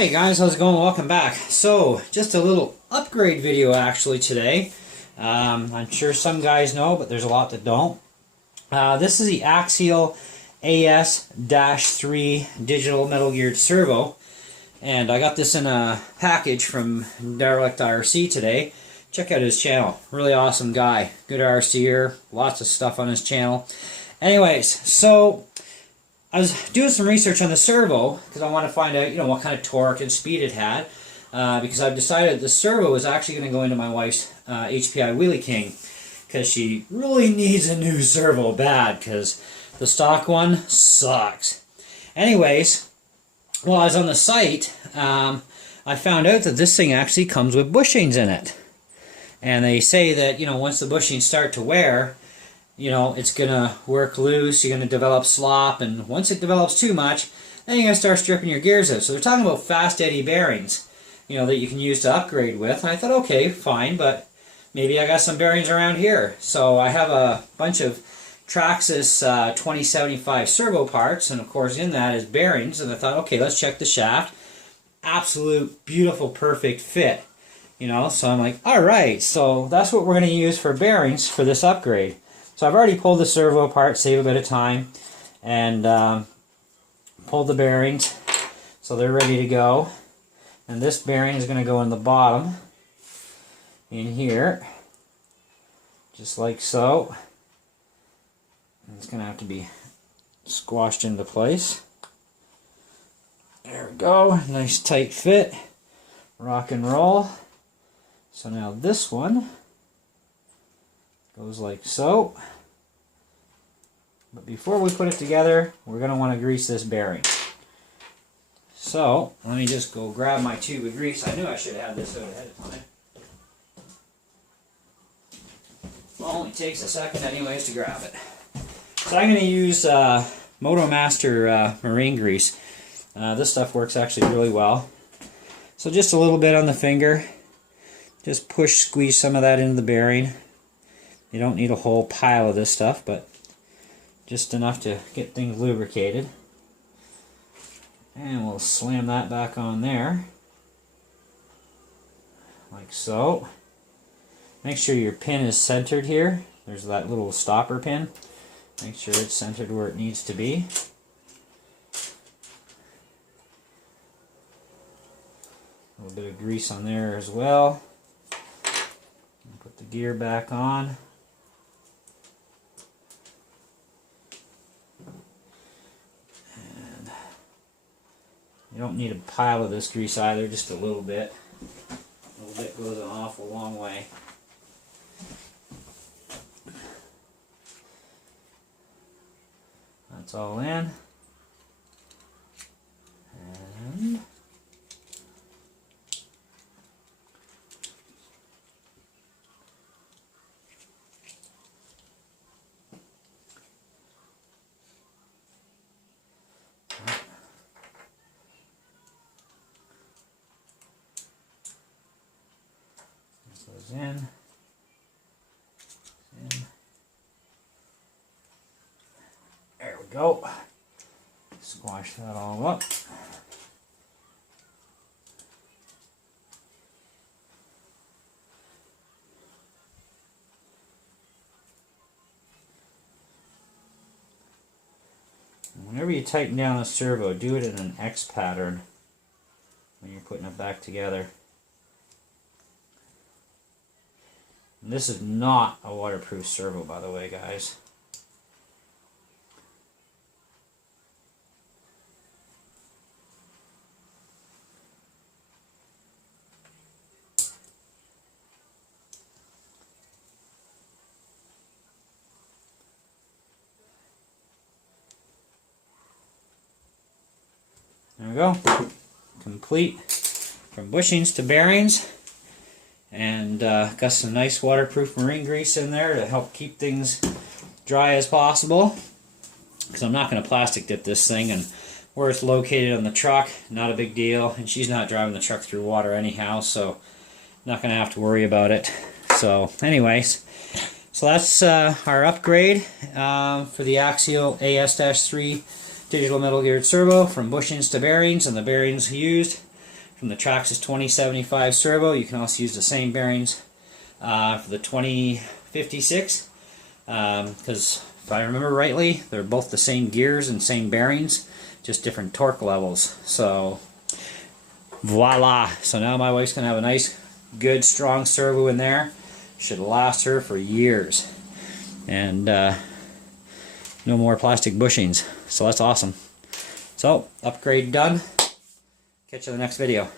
Hey guys, how's it going? Welcome back. So, just a little upgrade video actually today. I'm sure some guys know, but there's a lot that don't. This is the Axial AS-3 digital metal geared servo. And I got this in a package from Derelict IRC today. Check out his channel. Really awesome guy. Good RCer. Lots of stuff on his channel. Anyways, so I was doing some research on the servo because I want to find out, what kind of torque and speed it had. Because I've decided the servo is actually going to go into my wife's HPI Wheelie King because she really needs a new servo bad because the stock one sucks. Anyways, while I was on the site, I found out that this thing actually comes with bushings in it. And they say that, once the bushings start to wear, it's going to work loose, you're going to develop slop, and once it develops too much, then you're going to start stripping your gears out. So they're talking about fast eddy bearings, that you can use to upgrade with. And I thought, okay, fine, but maybe I got some bearings around here. So I have a bunch of Traxxas 2075 servo parts, and of course in that is bearings, and I thought, okay, let's check the shaft. Absolute, beautiful, perfect fit. So I'm like, alright, so that's what we're going to use for bearings for this upgrade. So I've already pulled the servo apart, save a bit of time, and pulled the bearings, so they're ready to go. And this bearing is going to go in the bottom, in here, just like so. And it's going to have to be squashed into place. There we go, nice tight fit, rock and roll. So now this one goes like so. But before we put it together, we're going to want to grease this bearing. So, let me just go grab my tube of grease. I knew I should have had this out ahead of time. Well, it only takes a second anyways to grab it. So I'm going to use MotoMaster marine grease. This stuff works actually really well. So just a little bit on the finger. Just push, squeeze some of that into the bearing. You don't need a whole pile of this stuff, but just enough to get things lubricated. And we'll slam that back on there, like so. Make sure your pin is centered here. There's that little stopper pin. Make sure it's centered where it needs to be. A little bit of grease on there as well. Put the gear back on. And you don't need a pile of this grease either, just a little bit. A little bit goes an awful long way. That's all in. And goes in. There we go. Squash that all up. Whenever you tighten down a servo, do it in an X pattern when you're putting it back together. And this is not a waterproof servo, by the way, guys. There we go. Complete from bushings to bearings. And got some nice waterproof marine grease in there to help keep things dry as possible. Because I'm not going to plastic dip this thing, and where it's located on the truck, not a big deal. And she's not driving the truck through water anyhow, so not going to have to worry about it. So anyways, so that's our upgrade for the Axial AS-3 digital metal geared servo, from bushings to bearings, and the bearings used from the Traxxas 2075 Servo. You can also use the same bearings for the 2056, because if I remember rightly, they're both the same gears and same bearings, just different torque levels. So voila! So now my wife's gonna have a nice, good, strong servo in there. Should last her for years, and no more plastic bushings. So that's awesome. So upgrade done. Catch you in the next video.